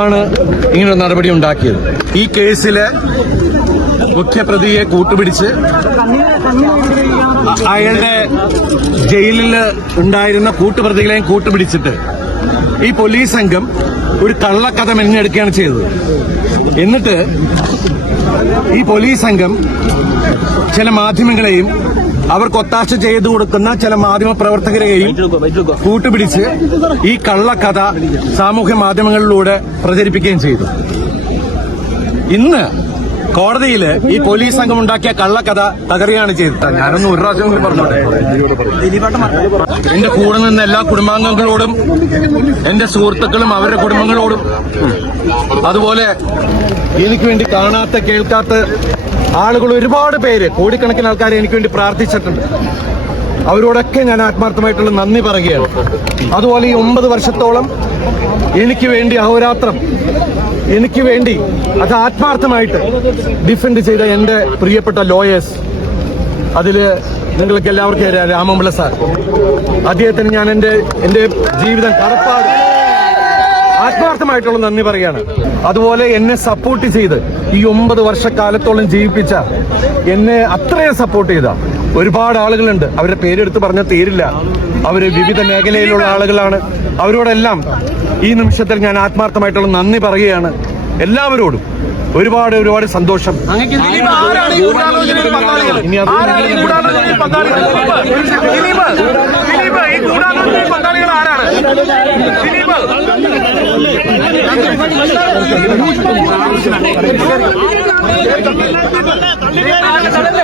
ആണ് ഇങ്ങനൊരു നടപടി ഉണ്ടാക്കിയത്. ഈ കേസിലെ മുഖ്യപ്രതിയെ കൂട്ടുപിടിച്ച് അയാളുടെ ജയിലിൽ ഉണ്ടായിരുന്ന കൂട്ടുപ്രതികളെയും കൂട്ടുപിടിച്ചിട്ട് ഈ പോലീസ് സംഘം ഒരു കള്ളക്കഥ മെനഞ്ഞെടുക്കുകയാണ് ചെയ്തത്. എന്നിട്ട് ഈ പോലീസ് സംഘം ചില മാധ്യമങ്ങളെയും അവർക്ക് ഒത്താശ ചെയ്തു കൊടുക്കുന്ന ചില മാധ്യമ പ്രവർത്തകരെയും കൂട്ടുപിടിച്ച് ഈ കള്ളക്കഥ സാമൂഹ്യ മാധ്യമങ്ങളിലൂടെ പ്രചരിപ്പിക്കുകയും ചെയ്തു. ഇന്ന് കോടതിയിൽ ഈ പോലീസ് സംഘം ഉണ്ടാക്കിയ കള്ളക്കഥ തകരുകയാണ് ചെയ്തത്. ഞാനൊന്ന് ഒരു പ്രാവശ്യം പറഞ്ഞോട്ടെ? എന്റെ കൂടെ നിന്ന് എല്ലാ കുടുംബാംഗങ്ങളോടും എന്റെ സുഹൃത്തുക്കളും അവരുടെ കുടുംബങ്ങളോടും അതുപോലെ എനിക്ക് വേണ്ടി കാണാത്ത കേൾക്കാത്ത ആളുകൾ ഒരുപാട് പേര് കോടിക്കണക്കിന് ആൾക്കാർ എനിക്ക് വേണ്ടി പ്രാർത്ഥിച്ചിട്ടുണ്ട്. അവരോടൊക്കെ ഞാൻ ആത്മാർത്ഥമായിട്ടുള്ള നന്ദി പറയുകയാണ്. അതുപോലെ ഈ ഒമ്പത് വർഷത്തോളം എനിക്ക് വേണ്ടി അഹോരാത്രം എനിക്ക് വേണ്ടി അത് ആത്മാർത്ഥമായിട്ട് ഡിഫെൻഡ് ചെയ്ത എന്റെ പ്രിയപ്പെട്ട ലോയേഴ്സ് അതിൽ നിങ്ങൾക്ക് എല്ലാവർക്കും അറിയാം രാമപിള്ള സാർ. അദ്ദേഹത്തിന് ഞാൻ എന്റെ എന്റെ ജീവിതം കടപ്പാട്. ആത്മാർത്ഥമായിട്ടുള്ള നന്ദി പറയുകയാണ്. അതുപോലെ എന്നെ സപ്പോർട്ട് ചെയ്ത് ഈ ഒമ്പത് വർഷക്കാലത്തോളം ജീവിപ്പിച്ച എന്നെ അത്രയും സപ്പോർട്ട് ചെയ്ത ഒരുപാട് ആളുകളുണ്ട്. അവരുടെ പേരെടുത്ത് പറഞ്ഞാൽ തീരില്ല. അവർ വിവിധ മേഖലയിലുള്ള ആളുകളാണ്. അവരോടെല്ലാം ഈ നിമിഷത്തിൽ ഞാൻ ആത്മാർത്ഥമായിട്ടുള്ള നന്ദി പറയുകയാണ്. എല്ലാവരോടും ഒരുപാട് ഒരുപാട് സന്തോഷം. ഇനി അത്